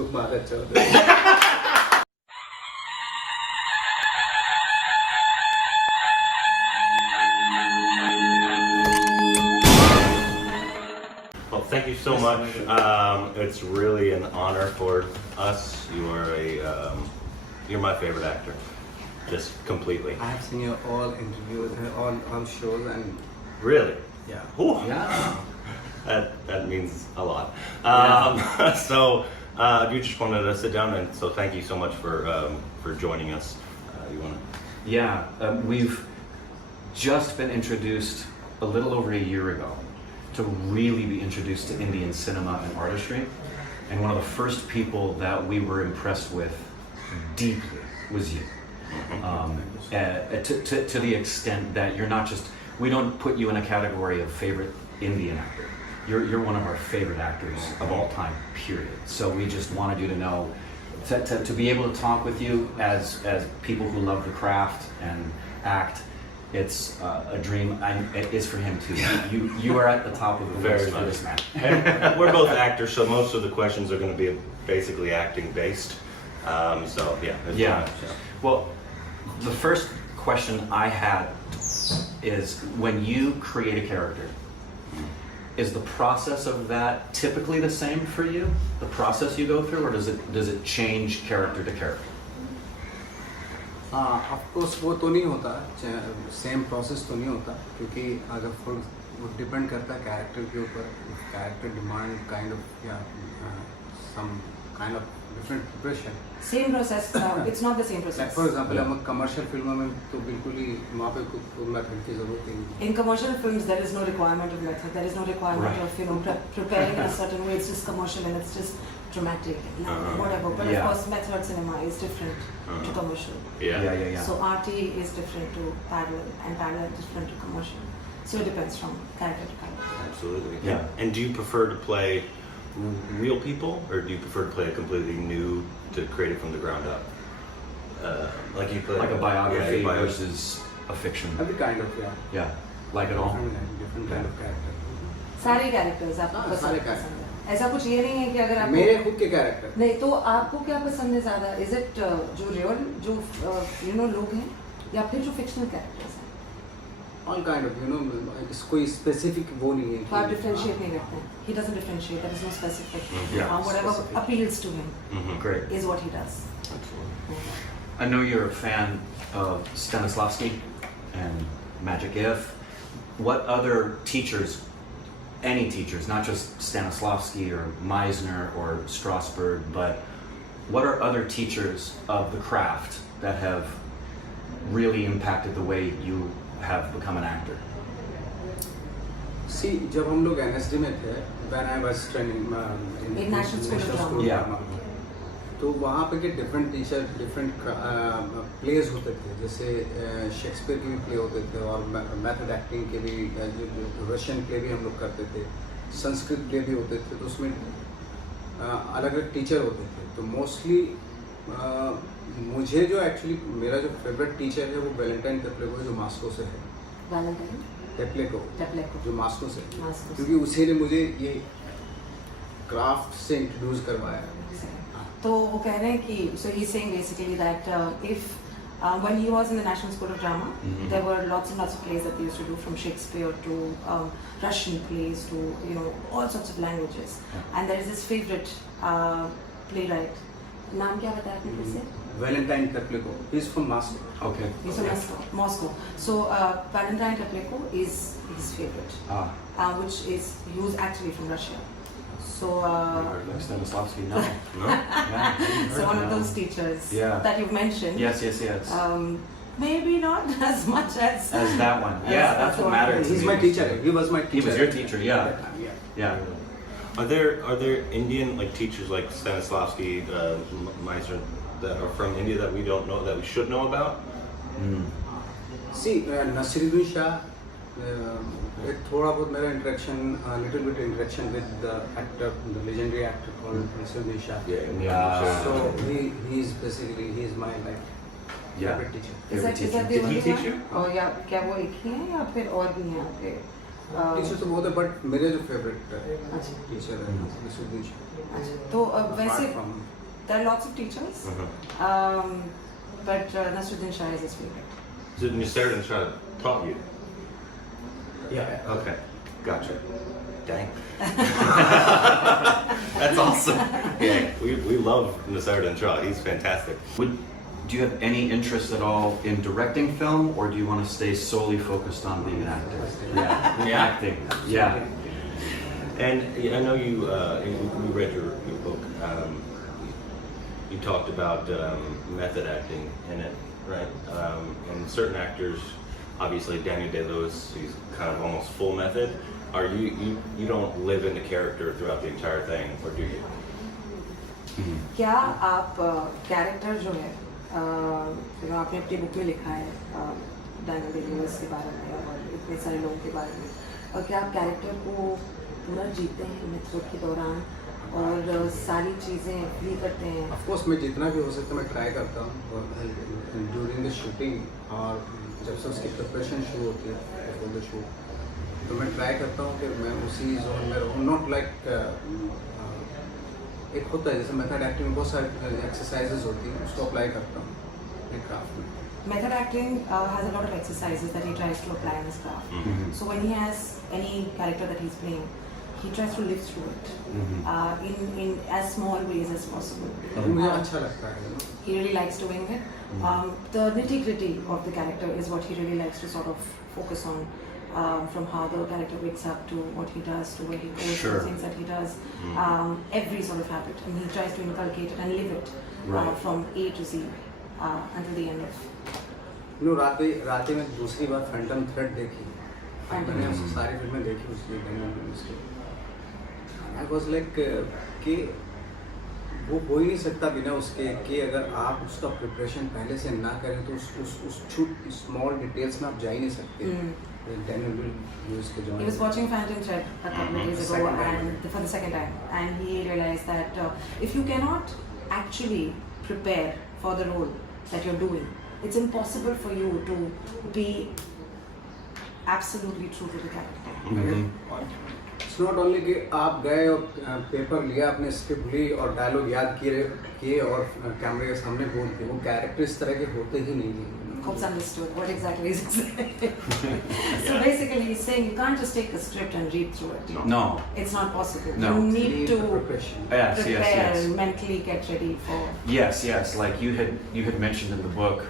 Well, thank you so much. It's really an honor for us. You're my favorite actor, just completely. I have seen your all interviews and all shows, and Really? yeah. Ooh. Yeah. That means a lot. So you just wanted to sit down, and so thank you so much for joining us. You want to? Yeah, we've just been introduced a little over a year ago to really be introduced to Indian cinema and artistry. And one of the first people that we were impressed with deeply was you. To the extent that you're not just, we don't put you in a category of favorite Indian actor. You're one of our favorite actors of all time, period. So we just wanted you to know, to be able to talk with you as people who love the craft and act, it's a dream, and it is for him too. You are at the top of the list for this man. And we're both actors, so most of the questions are going to be basically acting based. So yeah. Yeah. Well, the first question I had is, when you create a character, is the process of that typically the same for you? The process you go through, or does it change character to character? Of course वो तो नहीं होता, same process तो नहीं होता, क्योंकि अगर वो डिपेंड करता है कैरेक्टर के ऊपर. कैरेक्टर डिमांड काइंड ऑफ या some kind of different preparation. Same process. It's not the same process. For example हम कमर्शियल फिल्मों में तो बिल्कुल ही वहाँ पे कोई मेथड की जरूरत ही नहीं. In commercial films, there is no requirement of method. There is no requirement of preparing in a certain way. It's just commercial and it's just dramatic, whatever. But of course, method cinema is different to commercial. Yeah. So RT is different to parallel, and parallel is different to commercial. So it depends from character to character. Absolutely. Yeah. And do you prefer to play real people, or do you prefer to play a completely new, to create it from the ground up? Like you play Like a biography versus a fiction. Every kind of Yeah, like it all. different kind of character. सारे characters आपको हाँ, पसंद सारे है. character. ऐसा कुछ ये नहीं है कि अगर आपको मेरे खुद के कैरेक्टर. नहीं तो आपको क्या पसंद है ज़्यादा? Is it जो real जो लोग हैं, या फिर जो fictional characters हैं? All kind of, कोई specific वो नहीं है. तो आप differentiate नहीं करते हैं. He doesn't differentiate. There is no specific. Whatever specific appeals to him Great. is what he does. Absolutely. I know you're a fan of Stanislavski and Magic If. What other teachers, any teachers, not just Stanislavski or Meisner or Strasberg, but what are other teachers of the craft that have really impacted the way you have become an actor? See, जब हम लोग NSD में थे, when I was training In National School of Drama. Drama, तो वहाँ पे के different teacher different pledge होते थे. जैसे शेक्सपियर के भी प्ले होते थे, और मेथड एक्टिंग के भी, रशियन प्ले भी हम लोग करते थे, संस्कृत प्ले भी होते थे. तो उसमें अलग अलग टीचर होते थे. तो मोस्टली मुझे जो एक्चुअली मेरा जो फेवरेट टीचर है वो वैलेंटाइन टेप्लेको है, जो मास्को से है. Valentine. टेप्लेको जो मास्को से है, क्योंकि उसी ने मुझे ये क्राफ्ट से इंट्रोड्यूस करवाया. तो वो कह रहे हैं कि so he's saying basically that if when he was in the National School of Drama, there were lots and lots of plays that they used to do, from Shakespeare to Russian plays to all sorts of languages. And there is this favorite playwright. नाम क्या बताया आपने फिर से? Valentine Tepleko. He's from Moscow. Okay. He's from Moscow. So Valentine Tepleko is his favorite, which is he was actually from Russia. So Like Stanislavski, no. so one of those teachers that you've mentioned. Yes. Maybe not as much as that one. Yeah, that's what matters. He's my teacher. He was my teacher. He was your teacher, yeah. Are there Indian teachers like Stanislavski, Meisner, that are from India that we don't know, that we should know about? See, Nasiruddin Shah. थोड़ा बहुत मेरा little bit interaction with the actor, the legendary actor called Nasiruddin Shah. So he is basically my favorite teacher. Is that Did he teach you? और या क्या वो एक ही है या फिर और भी हैं यहाँ पे? टीचर तो बहुत है बट मेरे जो फेवरेट अच्छा टीचर है नसरुद्दीन शाह। अच्छा तो वैसे Apart from- there are lots of teachers, but Nasruddin Shah is his favorite. Did Nasruddin Shah taught you? Yeah. Okay, gotcha. Dang. That's awesome. Yeah, we love Nasruddin Shah. He's fantastic. Do you have any interest at all in directing film, or do you want to stay solely focused on being an actor? Yeah, acting. Yeah. And I know you read your book. You talked about method acting in it, right? And certain actors, obviously Daniel Day-Lewis, he's kind of almost full method. Are you don't live in the character throughout the entire thing, or do you? क्या आप character जो है जो आपने अपनी book में लिखा है डैनियल डे-लुइस के बारे में और इतने सारे लोगों के बारे में, और क्या आप कैरेक्टर को पूरा जीते हैं मेथड के दौरान और सारी चीज़ें फील करते हैं? ऑफ कोर्स मैं जितना भी हो सकता है मैं ट्राई करता हूँ ड्यूरिंग द शूटिंग, और जब से उसकी प्रिपरेशन शुरू होती है बिफोर द शूट, तो मैं ट्राई करता हूँ कि मैं उसी जोन में रहूँ। नॉट लाइक एक होता है जैसे मेथड एक्टिंग में बहुत सारी एक्सरसाइजेज होती हैं, उसको अप्लाई करता हूँ अपने क्राफ्ट में। Method acting has a lot of exercises that he tries to apply in his craft. So when he has any character that he's playing, he tries to live through it in as small ways as possible. मुझे अच्छा लगता है ना। He really likes doing it. The nitty-gritty of the character is what he really likes to sort of focus on, from how the character wakes up to what he does to where he goes, to the things that he does, every sort of habit, and he tries to inculcate it and live it from A to Z until the end of. No रात में दूसरी बार Phantom thread देखी, मैंने उसकी सारी फिल्में देखी उसकी उसकी, आई वाज लाइक कि वो हो ही नहीं सकता बिना उसके, कि अगर आप उसका प्रिपरेशन पहले से ना करें तो उस छोटी स्मॉल डिटेल्स में आप जा ही नहीं सकते। He was watching Phantom Thread a couple of days ago and for the second time, and he realized that if you cannot actually prepare for the role that you're doing, it's impossible for you to be absolutely true to the character. It's not only कि आप गए और paper लिया, अपने script ली और dialogue याद किए और कैमरे के सामने बोल दिए, वो कैरेक्टर इस तरह के होते ही नहीं हैं। Hope's understood what exactly is saying. So basically he's saying you can't just take the script and read through it. No. It's not possible. No. You need to Yes, prepare, yes. mentally get ready for. Yes. Like you had mentioned in the book,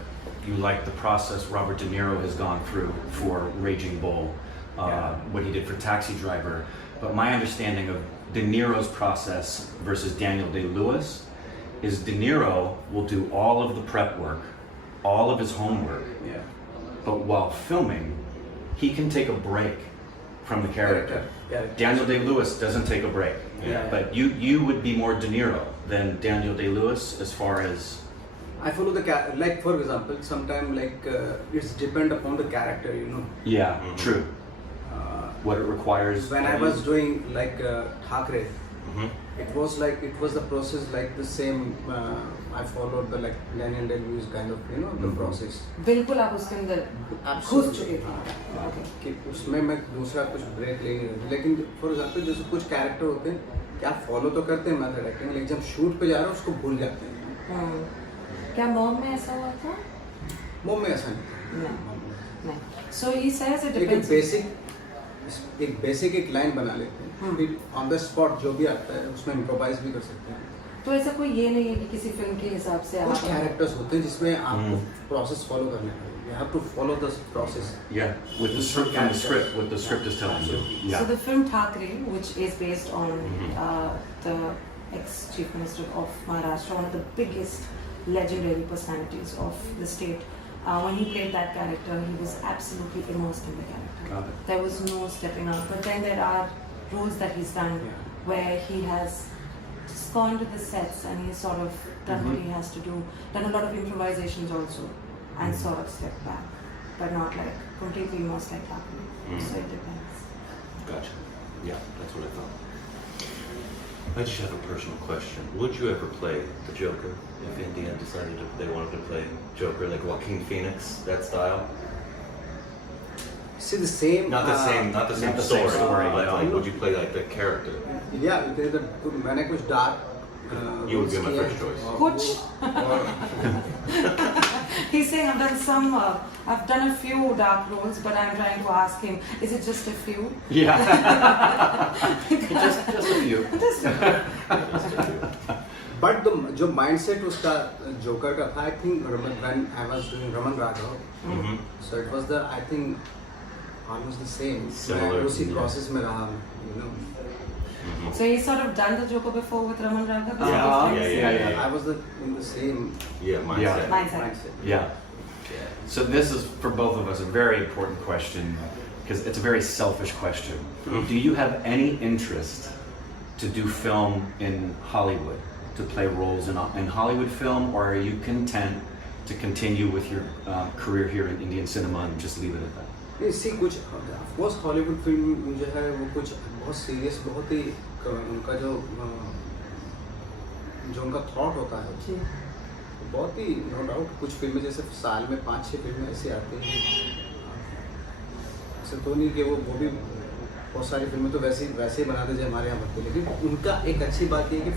you like the process Robert De Niro has gone through for Raging Bull, what he did for Taxi Driver. But my understanding of De Niro's process versus Daniel Day-Lewis is De Niro will do all of the prep work, all of his homework, but while filming, he can take a break from the character. Daniel Day-Lewis doesn't take a break. But you would be more De Niro than Daniel Day-Lewis as far as... I follow the like for example, sometimes like it's depend upon the character, you know. Yeah, true. What it requires. When I was doing like Thakre, it was the process like the same. I followed the like Daniel Day-Lewis kind of, you know, the process. बिल्कुल आप उसके अंदर घुस चुके थे कि उसमें मैं दूसरा कुछ ब्रेक ले नहीं रहा, लेकिन फॉर एग्जांपल जैसे कुछ कैरेक्टर होते हैं कि आप फॉलो तो करते हैं मेथड एक्टिंग, लेकिन जब शूट पे जा रहे हो उसको भूल जाते हैं। क्या मॉम में ऐसा हुआ था? मॉम में ऐसा नहीं नहीं। So he says it depends. एक बेसिक एक लाइन बना लेते हैं, फिर ऑन द स्पॉट जो भी आता है उसमें इम्प्रोवाइज भी कर सकते हैं। तो ऐसा कोई ये नहीं है कि किसी फिल्म के हिसाब से कुछ कैरेक्टर्स होते हैं जिसमें आपको प्रोसेस फॉलो करना है, you have to follow the process. With the script from the script, what the script is telling you. So the film Thakre, which is based on the ex-chief minister of Maharashtra, one of the biggest legendary personalities of the state, when he played that character, he was absolutely immersed in the character. There was no stepping out. But then there are roles that he's done where he has just gone to the sets and he's sort of done what he has to do, done a lot of improvisations also, and sort of stepped back, but not like completely immersed like that. So it depends. Gotcha. Yeah, that's what I thought. I just have a personal question. Would you ever play the Joker if India decided they wanted to play Joker, like Joaquin Phoenix, that style? See the same. Not the same not the same story, story, but no. like, would you play like the character? Yeah, मैंने कुछ dark. You would be my first choice. Kuch. He's saying I've done a few dark roles, but I'm trying to ask him, is it just a few? Yeah. just a few. Just a few. But the जो mindset उसका joker का था, I think when I was doing Raman Raghav, so it was I think almost the same. Similar, मैं उसी yeah. process में रहा, you know. So he's sort of done the Joker before with Raman Raghav? Yeah. I was in the same Mindset. Mindset. Yeah. So this is for both of us a very important question because it's a very selfish question. Do you have any interest to do film in Hollywood, to play roles in Hollywood film, or are you content to continue with your career here in Indian cinema and just leave it at that? इसी कुछ of course Hollywood film जो है वो कुछ बहुत serious, बहुत ही उनका जो उनका थॉट होता है बहुत ही नो डाउट कुछ फिल्में जैसे साल में 5-6 फिल्में ऐसी आती हैं, ऐसे तो नहीं कि वो भी बहुत सारी फिल्में तो वैसे ही बनाते जैसे हमारे यहाँ बनते, लेकिन उनका एक अच्छी बात ये है कि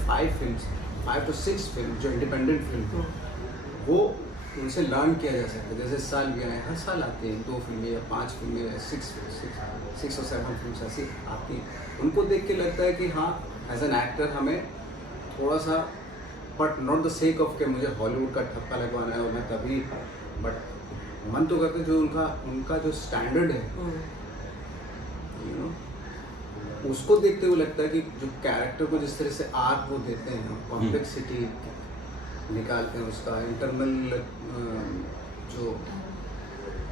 5 to 6 फिल्म जो इंडिपेंडेंट फिल्म वो उनसे लर्न किया जा सकता है। जैसे साल भी आए, हर साल आती हैं 2 फिल्में या 5 फिल्में या 6 or 7 फिल्म ऐसी आती हैं, उनको देख के लगता है कि हाँ एज एन एक्टर हमें थोड़ा सा, but not the sake of के मुझे हॉलीवुड का ठप्पा लगवाना है और मैं तभी, बट मन तो करते जो उनका जो स्टैंडर्ड है यू नो, उसको देखते हुए लगता है कि जो कैरेक्टर को जिस तरह से आर्क वो देते हैं, कॉम्प्लेक्सिटी निकालते हैं, उसका इंटरनल जो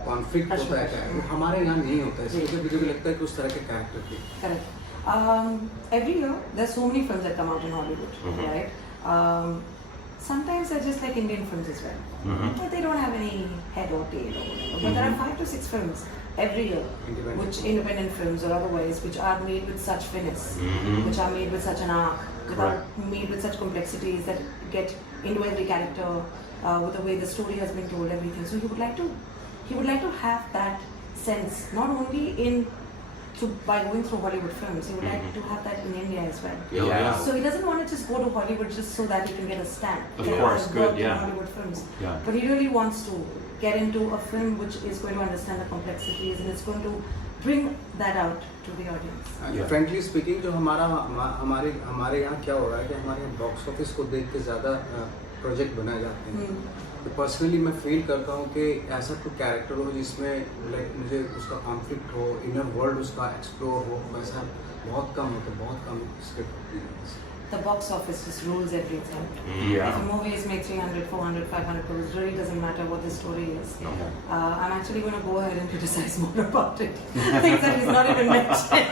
कॉन्फ्लिक्ट होता है वो हमारे यहाँ नहीं होता है, इसलिए मुझे भी लगता है कि उस तरह के कैरेक्टर की Correct. Every year there's so many films that come out in Hollywood, right? Sometimes they're just like Indian films as well, but they don't have any head or tail or whatever. But there are 5 to 6 films every year, which independent films or otherwise, which are made with such finesse, which are made with such an arc, made with such complexities that get into every character, with the way the story has been told, everything. So he would like to have that sense, not only by going through Hollywood films, he would like to have that in India as well. Yeah. So he doesn't want to just go to Hollywood just so that he can get a stamp. Of course, good, in yeah. Hollywood films. Yeah. But he really wants to get into a film which is going to understand the complexities and it's going to bring that out to the audience. Frankly speaking, जो हमारे यहाँ क्या हो रहा है कि हमारे यहाँ बॉक्स ऑफिस को देख के ज़्यादा प्रोजेक्ट बनाए जाते हैं, तो पर्सनली मैं फील करता हूँ कि ऐसा कोई कैरेक्टर हो जिसमें लाइक मुझे उसका कॉन्फ्लिक्ट हो, इनर वर्ल्ड उसका एक्सप्लोर हो, वैसा बहुत कम होता है, बहुत कम स्क्रिप्ट होती है। The box office just rules everything. Yeah. If a movie is made 300, 400, 500 crores, it really doesn't matter what the story is. No. I'm actually going to go ahead and criticize more about it. Things that he's not even mentioned.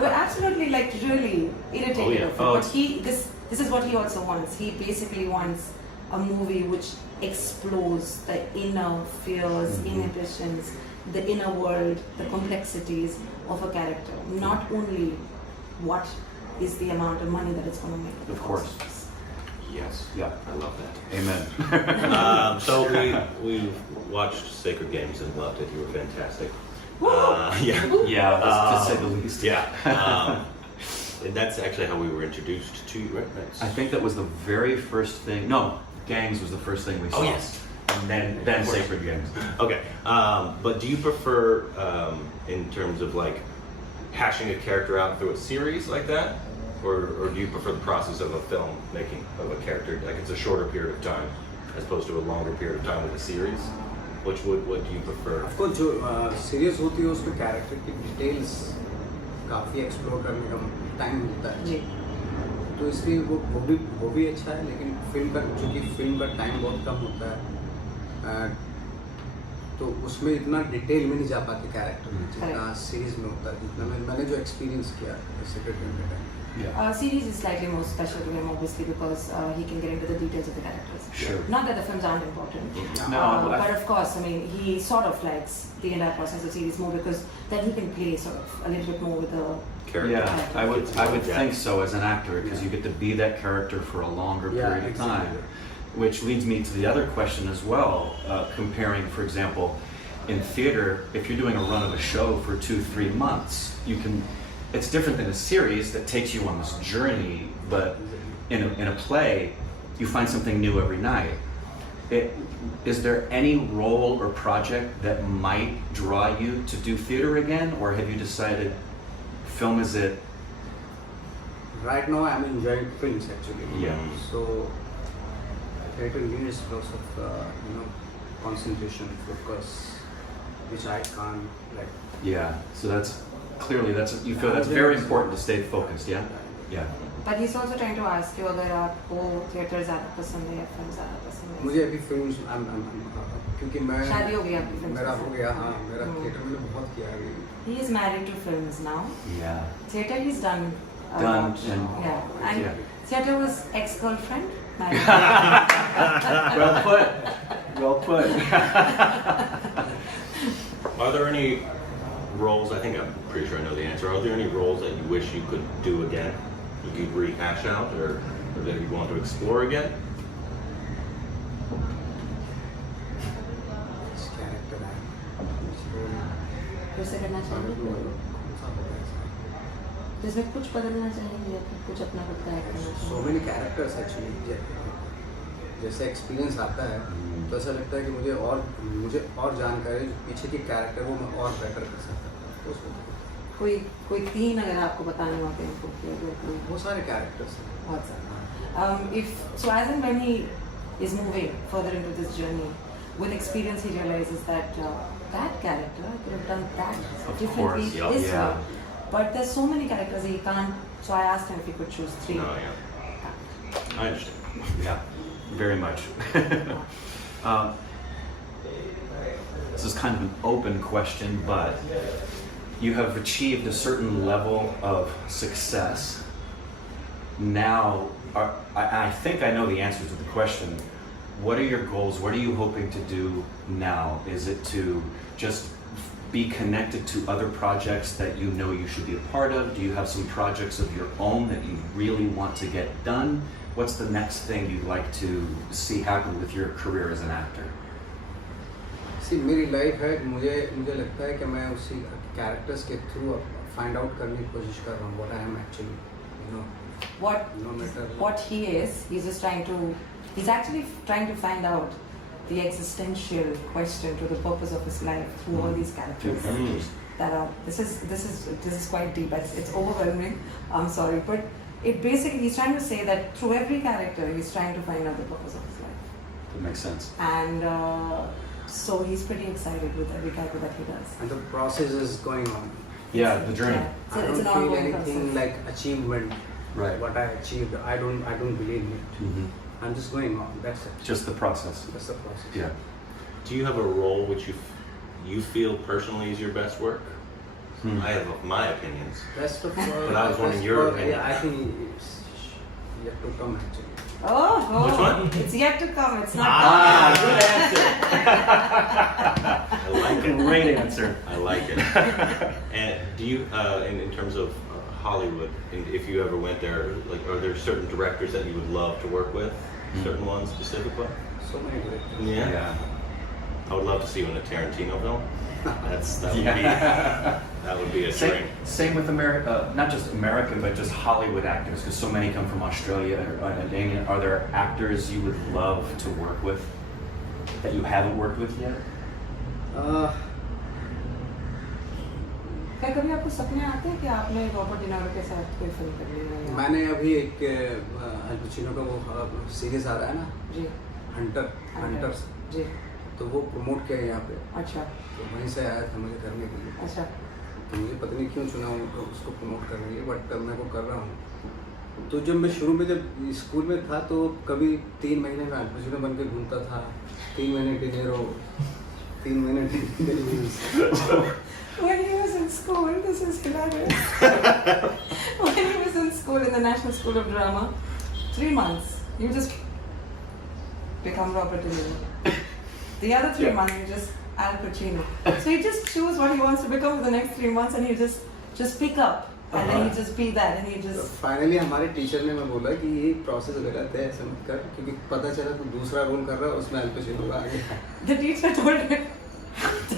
We're absolutely like really irritated. But this is what he also wants. He basically wants a movie which explores the inner fears, inhibitions, the inner world, the complexities of a character. Not only what is the amount of money that it's going to make. Of course. Yes. Yeah. I love that. Amen. So we watched Sacred Games and loved it. You were fantastic. Yeah, to say the least. Yeah. And that's actually how we were introduced to you, right? I think that was the very first thing. No, Gangs was the first thing we saw. Oh, yes. And then Sacred Games. Okay. But do you prefer, in terms of like hashing a character out through a series like that? Or do you prefer the process of a film making of a character? Like it's a shorter period of time as opposed to a longer period of time with a series? What do you prefer? आपको जो serious होती है उसमें character की details काफ़ी explore करने का time मिलता है, तो इसलिए वो भी अच्छा है, लेकिन चूँकि फिल्म का टाइम बहुत कम होता है तो उसमें इतना डिटेल में नहीं जा पाते कैरेक्टर जितना सीरीज में होता है, जितना मैंने जो एक्सपीरियंस किया सेक्रेट गेम के time. Series is slightly more special to him, obviously, because he can get into the details of the characters. Sure. Not that the films aren't important. No, but of course, I mean, he sort of likes the entire process of series more because then he can play sort of a little bit more with the Character. Yeah, I would think so as an actor because you get to be that character for a longer period of time. Which leads me to the other question as well, comparing, for example, in theater, if you're doing a run of a show for 2-3 months, it's different than a series that takes you on this journey, but in a play, you find something new every night. Is there any role or project that might draw you to do theater again, or have you decided film is it? Right now I'm enjoying films actually. Yeah. So theater needs lots of concentration, focus, which I can't like. Yeah. So you feel that's very important to stay focused. Yeah. Yeah. But he's also trying to ask you अगर आपको theater ज़्यादा पसंद है या film ज़्यादा पसंद है? मुझे अभी फिल्म्स क्योंकि मैं शादी हो गई आपकी film मेरा से? हो गया हाँ मेरा थिएटर में बहुत किया है अभी. He is married to films now. Yeah. Theater he's done. A Done lot. and- Yeah. And yeah. theater was ex-girlfriend. Married. Well put. Well put. Are there any roles, I think I'm pretty sure I know the answer, are there any roles that you wish you could do again? You could rehash out or that you want to explore again? This character फिर से करना चाहिए? जिसमें कुछ बदलना चाहिए या फिर कुछ अपना खुद का ऐड करना so चाहिए? many characters actually. जैसे एक्सपीरियंस आता है तो ऐसा लगता है कि मुझे और जानकारी जो पीछे के कैरेक्टर वो मैं और बेटर कर सकता हूँ. कोई 3 अगर आपको बताने होते हैं तो वो सारे कैरेक्टर्स हैं. बहुत सारे. So as and when he is moving further into this journey, with experience he realizes that that character I could have done that Of differently course, yeah. this Yeah. way. But there's so many characters he can't. So I asked him if he could choose 3. No, yeah. I understand. Yeah. Very much. This is kind of an open question, but you have achieved a certain level of success. Now, I think I know the answer to the question. What are your goals? What are you hoping to do now? Is it to just be connected to other projects that you know you should be a part of? Do you have some projects of your own that you really want to get done? What's the next thing you'd like to see happen with your career as an actor? See, मेरी life है मुझे लगता है कि मैं उसी characters के through find out करने की कोशिश कर रहा हूँ what I am actually, no matter what he is, he's actually trying to find out the existential question to the purpose of his life through all these characters. That are this is quite deep. It's overwhelming. I'm sorry, but it basically he's trying to say that through every character he's trying to find out the purpose of his life. That makes sense. And so he's pretty excited with every character that he does. and the process is going on. Yeah, the journey. Yeah. So I it's an don't feel ongoing anything process. like achievement. Right. What I achieved, I don't believe in it. Mhm. I'm just going on. That's it. Just the process. That's the process. Yeah. Do you have a role which you feel personally is your best work? I have my opinions. Best of But I was wondering your opinion. Yeah, I think it's yet to come actually. Oh, Which one? It's yet to come. It's not Good answer. I like it. Great answer. I like it. And do you, in terms of Hollywood, and if you ever went there, like, are there certain directors that you would love to work with? Certain ones specifically? So many directors. Yeah. I would love to see you in a Tarantino film. That would be a dream. Same with not just American, but just Hollywood actors, because so many come from Australia and England. Are there actors you would love to work with that you haven't worked with yet? क्या कभी आपको सपने आते हैं कि आपने Robert डिनारो के साथ कोई फिल्म करनी है या- मैंने अभी एक अल पचिनो का वो सीरीज आ रहा है ना, जी हंटर्स, जी तो वो प्रमोट किया है यहाँ पे. अच्छा तो वहीं से आया था मुझे करने के लिए. अच्छा तो मुझे पता नहीं क्यों चुना उनको उसको प्रमोट करने के लिए, बट मैं वो कर रहा हूँ. तो जब मैं शुरू में जब स्कूल में था तो कभी 3 महीने में अल पचिनो बन के घूमता था, 3 महीने डिनेरो, 3 महीने De Niro. When he was in school, this is hilarious. When he was in school in the National School of Drama, 3 months, you just become Robert De Niro. The other 3 months, you just Al Pacino. So he just choose what he wants to become for the next 3 months, and he just pick up, and then he just be that, and he तो just. Finally हमारे teacher ने मैं बोला कि ये process गलत है, ऐसा मत कर, क्योंकि पता चला तो दूसरा रोल कर रहा है उसमें अल पचिनो का आ गया. The teacher told him. The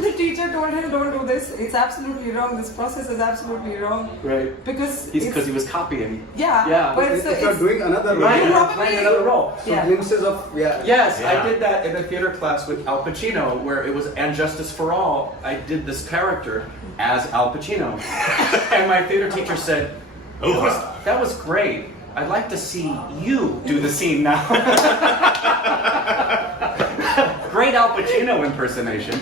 The teacher told him, don't do this. It's absolutely wrong. This process is absolutely wrong. Right. Because He was copying. Yeah. Yeah. But If you're doing another role, Right, probably- playing another role. so Yeah. glimpses of Yes, Yeah. I did that in a theater class with Al Pacino, where it was And Justice for All. I did this character as Al Pacino, and my theater teacher said, "That was great. I'd like to see you do the scene now." Great Al Pacino impersation.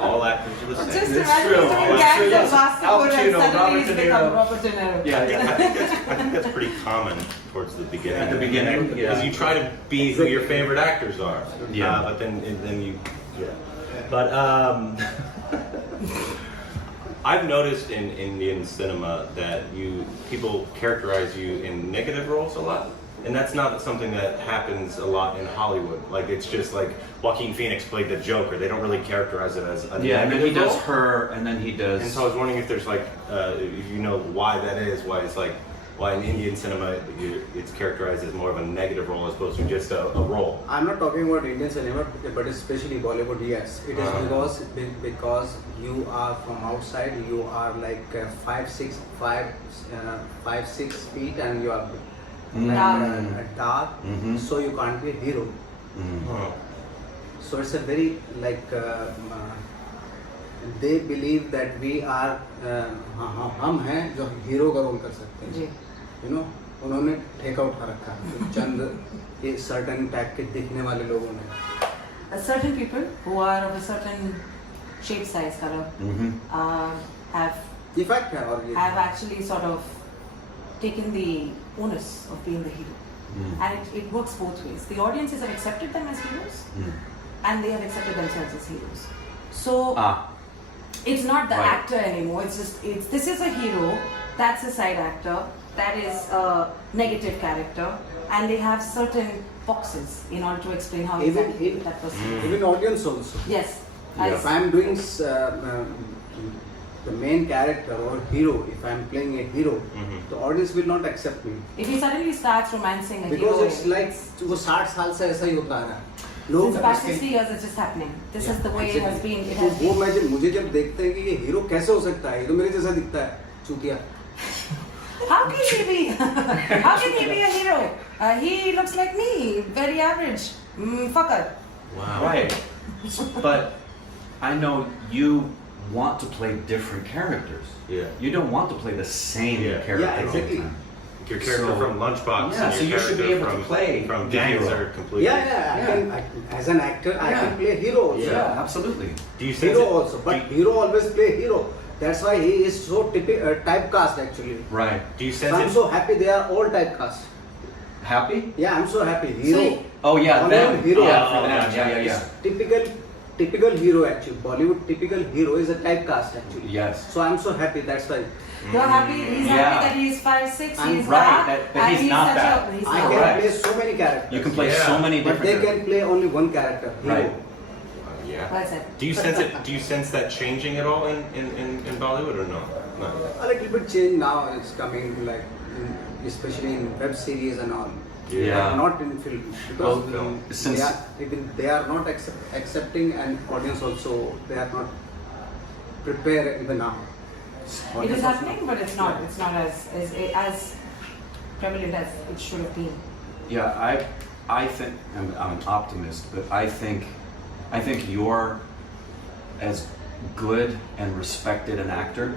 All actors are the same. Just It's imagine true. he's doing It's gangs true, of yes. Al Basketball and Pacino, suddenly Robert he's De become Niro. Robert De Niro. Yeah, yeah. I think that's pretty common towards the beginning. At the beginning, because yeah. you try to be who your favorite actors are. Yeah. But then you, yeah. But I've noticed in Indian cinema that people characterize you in negative roles a lot. And that's not something that happens a lot in Hollywood. Like, it's just like Joaquin Phoenix played the Joker. They don't really characterize it as a Yeah, and then negative he does role. her, and then he does. And so I was wondering if there's like, if you know why that is, why it's like, why in Indian cinema it's characterized as more of a negative role as opposed to just a role. I'm not talking about Indian cinema, but especially Bollywood. Yes, it is because you are from outside. You are like 5'6", 5'6" feet, and you are dark. Mhm. So you can't be a hero. Huh. So it's a very like they believe that we are हम हैं जो hero का role कर सकते हैं. जी. You know, उन्होंने ठेका उठा रखा है चंद ये certain type के दिखने वाले लोगों ने. Certain people who are of a certain shape, size, color have Effect है और ये. actually sort of taken the onus of being the hero. And it works both ways. The audiences have accepted them as heroes, and they have accepted themselves as heroes. So it's not the Right. actor anymore. This is a hero. That's a side actor. That is a negative character, and they have certain boxes in order to explain how exactly that person. Even audience also. Yes. If I'm doing the main character or hero, if I'm playing a hero, the audience will not accept me. If he suddenly starts romancing a Because hero, it's like वो 60 साल से ऐसा ही होता आ रहा है. since the past 60 years, it's just happening. This is the way it has been. It has वो been. मुझे जब देखते हैं कि ये हीरो कैसे हो सकता है, ये तो मेरे जैसा दिखता है, चूतिया. How can he be? How can he be a hero? He looks like me, very average. Fucker. Wow. Right. But I know you want to play different characters. Yeah. You don't want to play the same Yeah. character Yeah, exactly. all the time. Your character So- from Lunchbox Yeah, and so your you should be character able to from, play from the Gangs hero. are completely. I can, as an actor, I can play hero also. Yeah, absolutely. Do you sense Hero it? also, but hero always play hero. That's why he is so typecast actually. Right. Do you So sense I'm it? so happy they are all typecast. Happy? Yeah, I'm so happy. Hero. So- Oh yeah, All them. hero. Yeah, for them. Yeah. It's typical hero actually. Bollywood typical hero is a typecast actually. Yes. So I'm so happy. That's why You're happy. He's Yeah. happy that he's 5'6". I'm He's right, dark, but and he's not such that. a. He's I not. can Correct. play so many characters. You can play Yeah. so many but different. they can play only one character. Hero. Right. Yeah. Well said. Do you sense it? Do you sense that changing at all in Bollywood or no? Not yet. A little bit change now. It's coming like, especially in web series and all. Yeah. Not in film Well, because since- they are not accepting, and audience also they are not prepared even now. It Audience is also happening, but it's not. It's not as prevalent as it should have been. Yeah, I think I'm an optimist, but I think you're as good and respected an actor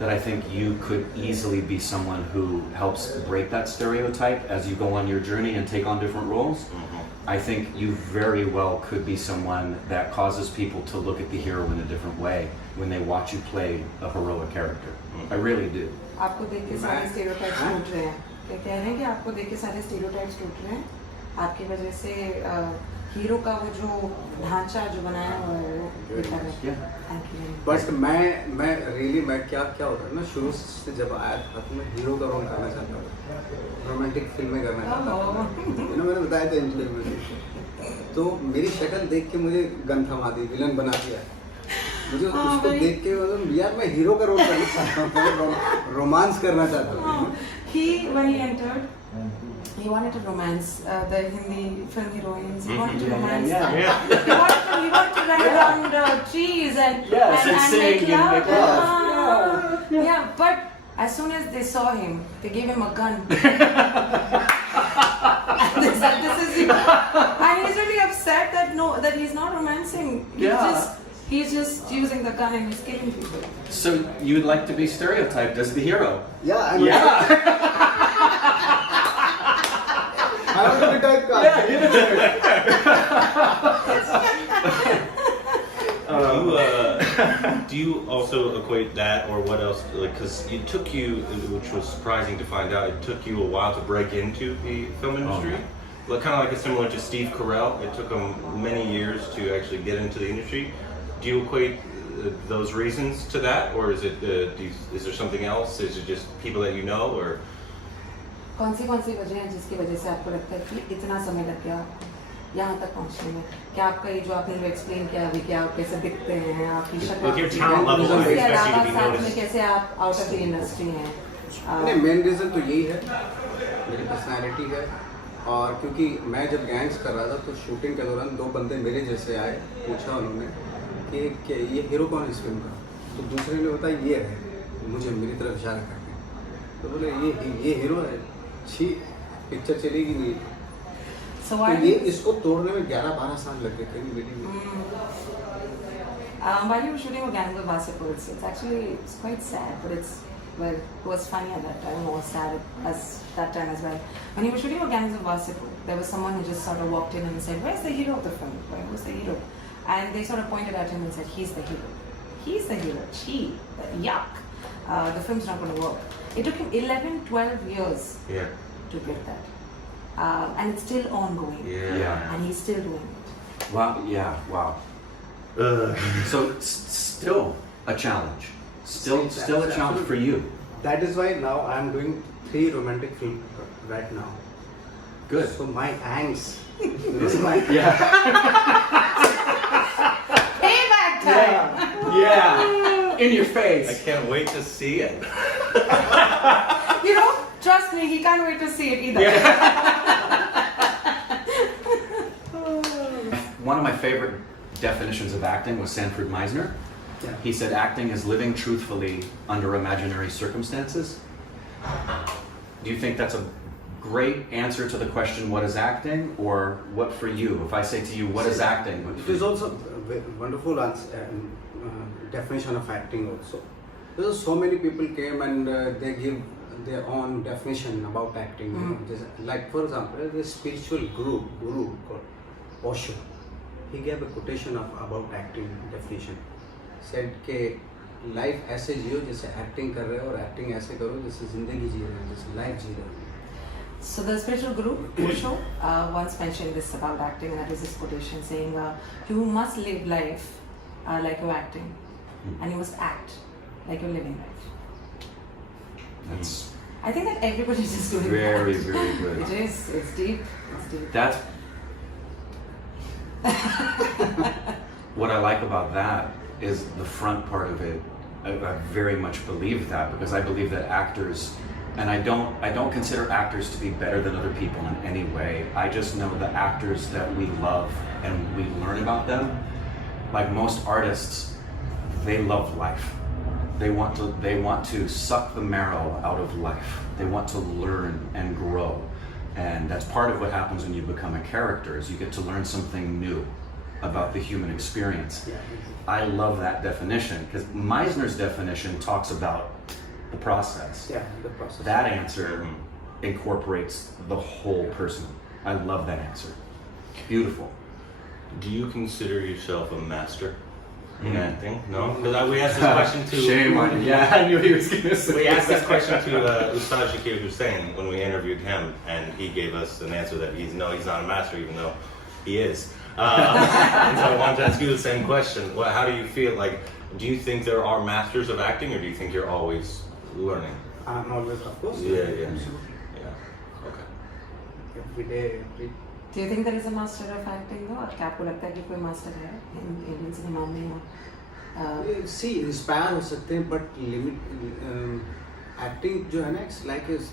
that I think you could easily be someone who helps break that stereotype as you go on your journey and take on different roles. I think you very well could be someone that causes people to look at the hero in a different way when they watch you play a heroic character. I really do. आपको देख के सारे stereotypes टूट रहे हैं. क्या कह रहे हैं कि आपको देख के सारे स्टेरियोटाइप्स टूट रहे हैं. आपकी वजह से हीरो का वो जो ढांचा जो बनाया हुआ है वो बेकार है. Yeah. Thank you very much. But मैं रियली मैं क्या होता है ना, शुरू से जब आया था तो मैं हीरो का रोल करना चाहता था, रोमांटिक फिल्में करना चाहता था. मैंने बताया था इंटरव्यू में. तो मेरी शक्ल देख के मुझे गन थमा दी, विलन बना दिया. मुझे उसको देख के मतलब यार मैं हीरो का रोल करना चाहता हूँ, रोमांस करना चाहता हूँ. When he entered, He wanted to romance the Hindi film heroines. He wanted to romance yeah. them. Yeah. He wanted to run around trees and Yes, and sing make and love. make love. Yeah, but as soon as they saw him, they gave him a gun. And they said, "This is you." And he's really upset that he's not romancing. He's just using the gun and he's killing people. So you'd like to be stereotyped as the hero? Yeah, I'm Yeah. I want to be typecast. Yeah, give it to me. Do you also equate that, or what else? Like, because it took you, which was surprising to find out, it took you a while to break into the film industry. Like, kind of like similar to Steve Carell. It took him many years to actually get into the industry. Do you equate those reasons to that, or is it is there something else? Is it just people that you know, or? कौन सी वजह है जिसकी वजह से आपको लगता है कि इतना समय लग गया यहाँ तक पहुँचने में? क्या आपका ये जो आपने एक्सप्लेन किया अभी, क्या आप कैसे दिखते हैं, आपकी शक्ल, With your talent level, I इसके expect you अलावा to be साथ में noticed. कैसे आप आउट ऑफ द इंडस्ट्री हैं? नहीं, मेन रीज़न तो यही है, मेरी पर्सनैलिटी है। और क्योंकि मैं जब गैंग्स कर रहा था तो शूटिंग के दौरान 2 बंदे मेरे जैसे आए, पूछा उन्होंने कि ये हीरो कौन है इस फिल्म का? तो दूसरे ने बताया ये है, मुझे मेरी तरफ इशारा करके। तो बोले ये हीरो है, छी पिक्चर चलेगी नहीं। So तो ये इसको तोड़ने में 11-12 साल लग गए थे मेरी। While you were shooting with Gangs of Wasseypur, it's quite sad, but it was funny at that time, or sad as that time as well. When you were shooting with Gangs of Wasseypur, there was someone who just sort of walked in and said, "Where's the hero of the film? Who's the hero?" And they sort of pointed at him and said, "He's the hero. He's the hero. Gee, yuck. The film's not going to work." It took him 11-12 years to get that. And it's still ongoing. Yeah. And he's still doing it. Wow. Yeah. Wow. So still a challenge. Still a challenge for you. That is why now I am doing 3 romantic films right now. Good. So my angst is my Payback time! Yeah. In your face. I can't wait to see it. You know, trust me, he can't wait to see it either. One of my favorite definitions of acting was Sanford Meisner. Yeah. He said acting is living truthfully under imaginary circumstances. Do you think that's a great answer to the question, what is acting? Or what for you? If I say to you, what is acting? It is also a wonderful answer, definition of acting also. Because so many people came and they give their own definition about acting. You know, like for example, the spiritual guru called Osho. He gave a quotation about acting definition. Said के life ऐसे जियो जैसे acting कर रहे हो और acting ऐसे करो जैसे जिंदगी जी रहे हो, जैसे लाइफ जी रहे हो। So the spiritual guru Osho once mentioned this about acting, and that is his quotation saying, "You must live life like you're acting, and you must act like you're living life." That's I think that everybody is just doing very, that. very good. It is. It's deep. It's deep. That's what I like about that is the front part of it. I very much believe that, because I believe that actors, and I don't consider actors to be better than other people in any way. I just know the actors that we love and we learn about them. Like most artists, they love life. They want to suck the marrow out of life. They want to learn and grow. And that's part of what happens when you become a character, is you get to learn something new about the human experience. I love that definition, because Meisner's definition talks about the process. Yeah, the process. That answer incorporates the whole person. I love that answer. Beautiful. Do you consider yourself a master in acting? No? Because we asked this question to... Shame on you. Yeah, I knew he was going to say We asked this question to Ustad Shakir Hussain when we interviewed him, and he gave us an answer that he's not a master, even though he is. And so I wanted to ask you the same question. Well, how do you feel? Like, do you think there are masters of acting, or do you think you're always learning? I'm always, of course. Yeah. Okay. Every day, Do you think there is a master of acting though? और क्या आपको लगता है कि कोई master है Indian cinema में? See, inspire हो सकते हैं, but limit एक्टिंग जो है ना, it's like is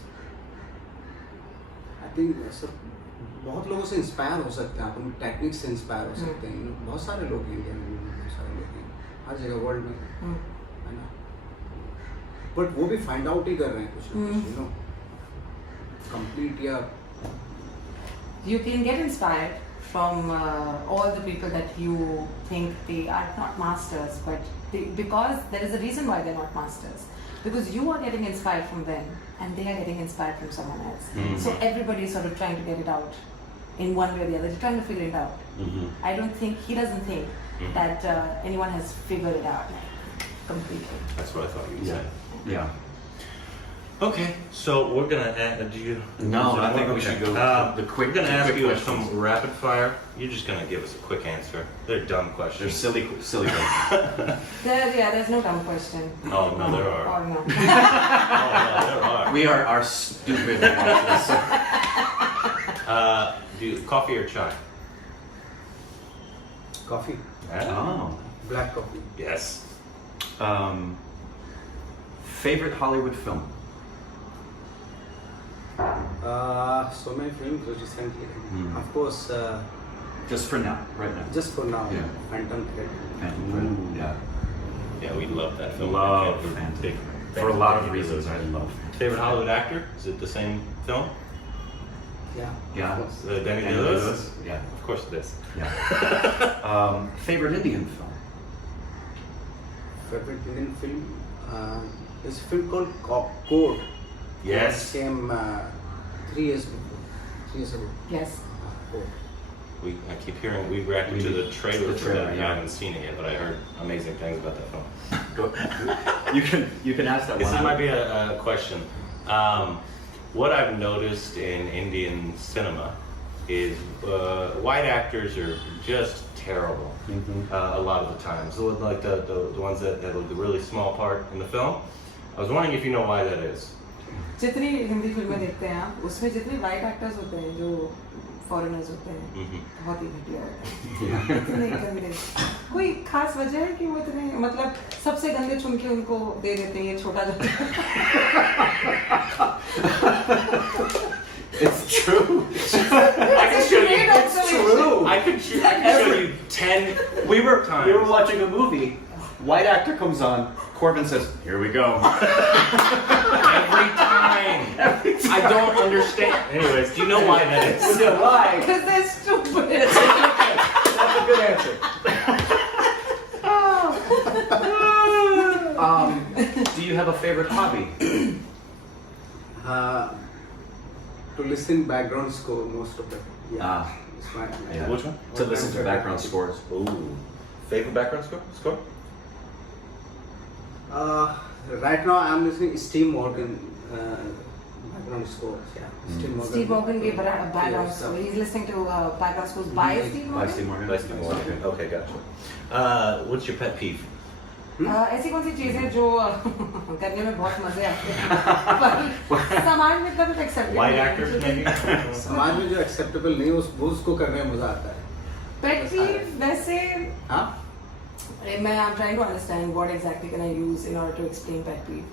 I think sir बहुत लोगों से इंस्पायर हो सकते हैं आप, उन टेक्निक से इंस्पायर हो सकते हैं. बहुत सारे लोग हैं इंडिया में, बहुत सारे लोग हैं हर जगह वर्ल्ड में, है ना. बट वो भी फाइंड आउट ही कर रहे हैं कुछ ना कुछ, यू नो, कंप्लीट या You can get inspired from all the people that you think they are not masters, but because there is a reason why they're not masters. Because you are getting inspired from them and they are getting inspired from someone else. So everybody is sort of trying to get it out in one way or the other. They're trying to figure it out. I don't think, he doesn't think that anyone has figured it out completely. That's what I thought you would say. Yeah. Okay, so we're gonna add. Do you? No, I think we should go to the quick. We're gonna ask quick you questions. some rapid fire. You're just gonna give us a quick answer. They're dumb questions. They're silly questions. There's no dumb question. Oh no, there are. Or no. Oh no, there are. We are stupid watchers. Do coffee or chai? coffee, Oh. black coffee. Yes. Favorite Hollywood film? So many films recently. Of course, Just for now, right now. just for now, Yeah. Phantom Thread. Phantom Thread. Yeah. Yeah, we love that film. Love We're Phantom. big For a fans lot of of reasons, I love. Favorite Hollywood actor? Is it the same film? Yeah. Yeah. Of course. Danny And Lewis? Lewis? Yeah. Of course it is. Yeah. Favorite Indian film? Favorite Indian film? There's a film called Code. Yes. It came 3 years before. 3 years ago. Yes. Code. I keep hearing, we reacted to the trailer The for trailer, that. yeah. I haven't seen it yet, but I heard amazing things about that film. You can ask that This one. might be a question. What I've noticed in Indian cinema is white actors are just terrible a lot of the times. So like the ones that have a really small part in the film. I was wondering if you know why that is. जितनी हिंदी फिल्में देखते हैं आप, उसमें जितने white actors होते हैं जो फॉरेनर्स होते हैं, बहुत ही घटिया होते हैं, इतने गंदे. कोई खास वजह है कि वो इतने, मतलब सबसे गंदे चुन के उनको दे देते हैं, ये छोटा जो. It's true. I can show you. It's true. I could show you 10 We were times. watching a movie. White actor comes on. Corbin says, "Here we go." Every time. I don't understand. Anyways, do you know why that is? Why? Because they're stupid. That's a good answer. Do you have a favorite hobby? To listen background score most of it. Yeah. It's fine. Yeah. Which one? To listen to background scores. Ooh. Favorite background score? Right now I'm listening Steve Morgan background scores. Yeah. Steve Morgan gave background Yeah, score. He's listening to background scores by Steve By Morgan. Steve Morgan. Nice to meet you. Okay, gotcha. What's your pet peeve? ऐसी कौन सी चीजें जो करने में बहुत मजे आते हैं पर समाज में इतना कुछ एक्सेप्ट White actors, maybe? समाज में जो acceptable नहीं उसको करने में मजा आता है. Pet peeve वैसे हाँ? I'm trying to understand what exactly can I use in order to explain pet peeve.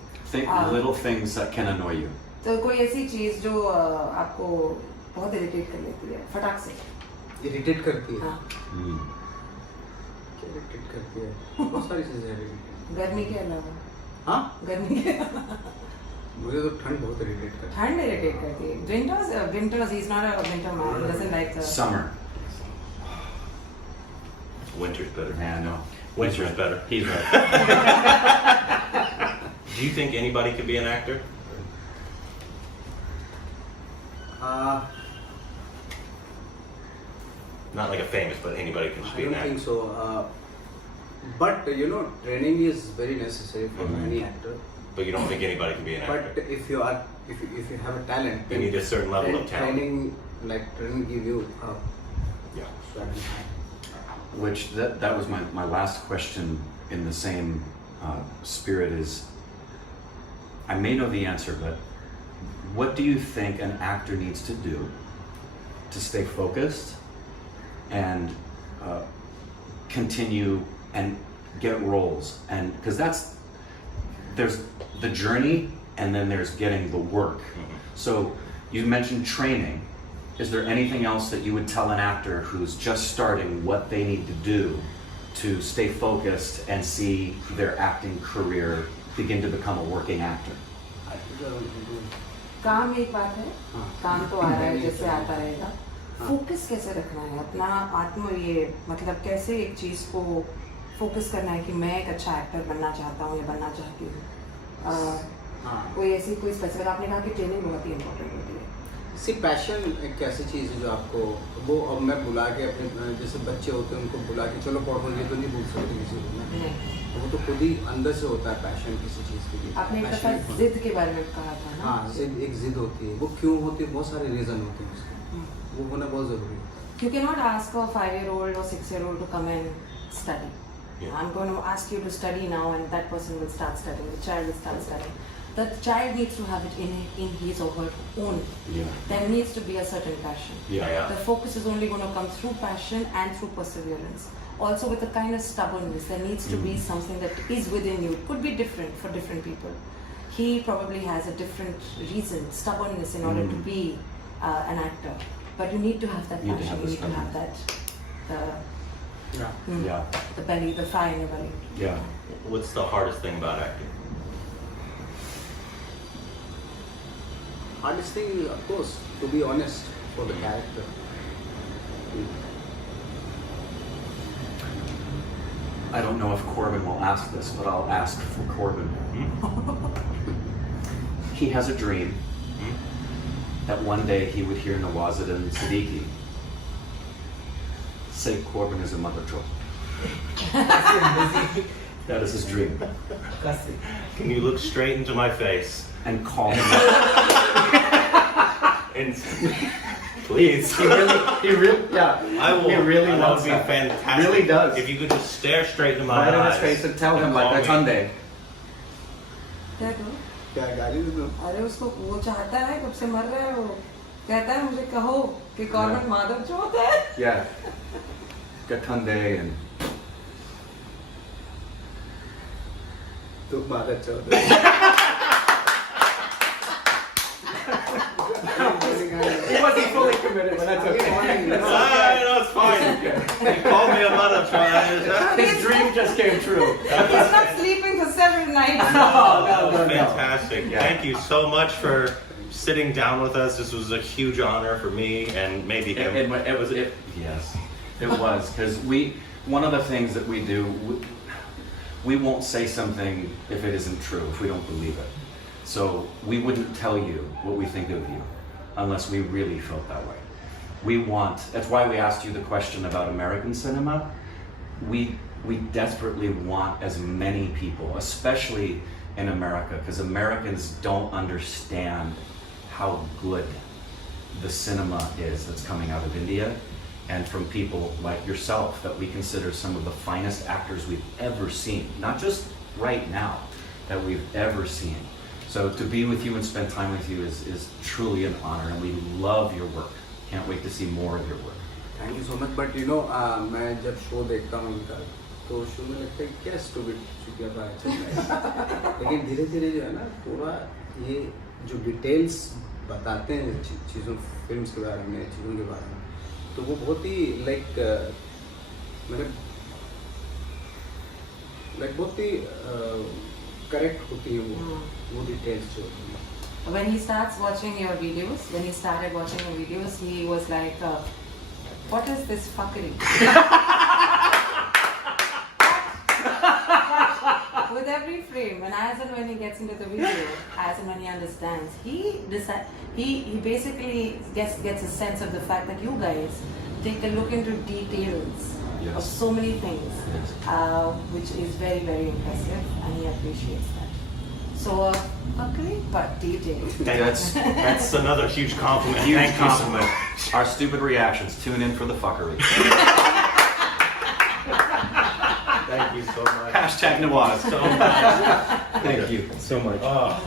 Little things that can annoy you. तो कोई ऐसी चीज जो आपको बहुत इरिटेट कर लेती है फटाक से. Irritate करती है. हाँ. Irritate करती है. बहुत सारी चीजें irritate. गर्मी के अलावा. हाँ? गर्मी के मुझे तो ठंड बहुत irritate करती है. ठंड इरिटेट करती है. Winters he's not a winter man. He doesn't like the Summer. Winter's better. Yeah, no. Winter's better. He's right. Do you think anybody could be an actor? Not like a famous, but anybody can just I be an don't actor. think so. But you know, training is very necessary for any actor. But you don't think anybody can be an actor? But if you have a talent, You need a certain level of talent. Training give you Yeah. certain Which that was my last question in the same spirit is, I may know the answer, but what do you think an actor needs to do to stay focused and continue and get roles? And because there's the journey and then there's getting the work. So You mentioned training. Is there anything else that you would tell an actor who's just starting what they need to do to stay focused and see their acting career begin to become a working actor? काम एक बात है, काम तो आ रहा है जैसे आता रहेगा. फोकस कैसे रखना है अपना आत्म ये मतलब कैसे एक चीज को फोकस करना है कि मैं एक अच्छा एक्टर बनना चाहता हूँ या बनना चाहती हूँ. कोई ऐसी कोई स्पेसिफिक आपने कहा कि ट्रेनिंग बहुत ही इम्पोर्टेंट होती है. सी पैशन एक ऐसी चीज़ है जो आपको वो अब मैं बुला के अपने जैसे बच्चे होते हैं उनको बुला के चलो पढ़ो ये तो नहीं बोल सकते किसी को. वो तो खुद ही अंदर से होता है पैशन किसी चीज़ के लिए. आपने एक दफा जिद के बारे में कहा था ना. हाँ, एक जिद होती है. वो क्यों होती है? बहुत सारे रीज़न होते हैं उसके. वो होना बहुत ज़रूरी है. You cannot ask a 5-year-old or 6-year-old to come and study. I'm going to ask you to study now, and that person will start studying. The child will start studying. The child needs to have it in his or her own. There needs to be a certain passion. The focus is only going to come through passion and through perseverance. Also with a kind of stubbornness, there needs to be something that is within you. It could be different for different people. He probably has a different reason, stubbornness in order to be an actor. But you need to have that passion. You need to have that, the belly, the fire in your belly. Yeah. What's the hardest thing about acting? Hardest thing is, of course, to be honest for the character. I don't know if Corbin will ask this, but I'll ask for Corbin. He has a dream that one day he would hear Nawaz and Siddiqui say Corbin is a mother troll. That is his dream. Can you look straight into my face and call him? And please. He really, yeah. I will. He really that loves would be that. fantastic. Really does. If you could just stare straight into my Right in eyes. his face and tell him like call that's me. Sunday. क्या करूं? क्या गाली दे दो? अरे उसको वो चाहता है कब से मर रहा है वो कहता है मुझे कहो कि कॉर्बेट माधव चौथ है. Yeah. Gatunde and तुम मादर चौथ है. he wasn't fully committed, but that's okay. No, it's fine. He called me a mother child. His dream just came true. He's not sleeping for several nights. That was no. fantastic. Yeah. Thank you so much for sitting down with us. This was a huge honor for me and maybe him. Yes, it was, because one of the things that we do, we won't say something if it isn't true, if we don't believe it. So we wouldn't tell you what we think of you unless we really felt that way. That's why we asked you the question about American cinema. We desperately want as many people, especially in America, because Americans don't understand how good the cinema is that's coming out of India, and from people like yourself that we consider some of the finest actors we've ever seen, not just right now, that we've ever seen. So to be with you and spend time with you is truly an honor, and we love your work. Can't wait to see more of your work. Thank you so much. But you know, मैं जब show देखता हूँ इनका तो show में लगता है क्या स्टूपिड चुकिया था अच्छा. लेकिन धीरे धीरे जो है ना पूरा ये जो डिटेल्स बताते हैं चीज़ों फिल्म्स के बारे में चीज़ों के बारे में तो वो बहुत ही लाइक बहुत ही करेक्ट होती है वो डिटेल्स जो होती हैं. When he starts watching your videos, when he started watching your videos, he was like, what is this fuckery? With every frame, and as and when he gets into the video, as and when he understands, he basically gets a sense of the fact that you guys take a look into details of so many things, which is very, very impressive, and he appreciates that. So, fuckery, but detail. Hey, that's another huge compliment. Huge Thank compliment. you so much. Our stupid reactions. Tune in for the fuckery. Thank you so much. Hashtag Nawaz. So much. Thank you. So much.